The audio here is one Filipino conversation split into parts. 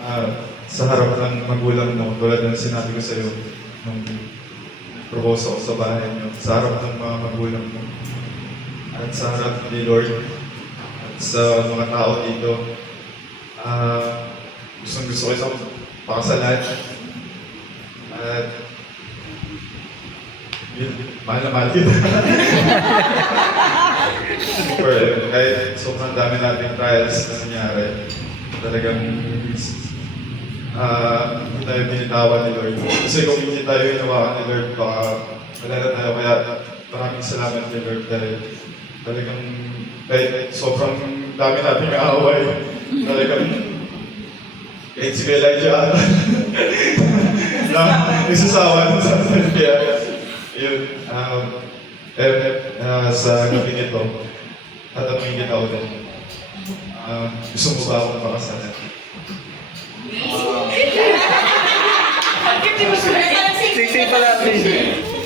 Ah, sa harap ng magulang mo, tulad ng sinabi ko sa'yo, nung propose ako sa bahay niyo, sa harap ng mga magulang mo, at sa harap ni Lord, at sa mga tao dito, gusto ko isang pakasalan. At yun, mahal na mahal kita. Super, kahit sobrang dami nating trials na nangyari, talagang hindi tayo binitawan ni Lord. Kasi kung hindi tayo hinawakan ni Lord, baka wala na tayo. Kaya maraming salamat ni Lord dahil talagang kahit sobrang dami nating aaway, talagang kahit si Elijah na isasawa sa atin. Kaya yun, sa gabi nito, tatanungin kita ulit. Gusto mo ba akong pakasalan? Sisi pala.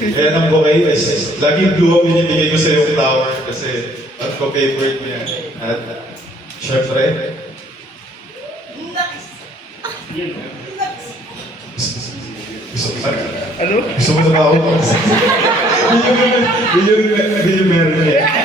Kaya nang bouquet is laging blue ang binibigay ko sa yung flower kasi at ko favorite niya. At syempre, Ano? gusto mo na ba ako? Will you marry me?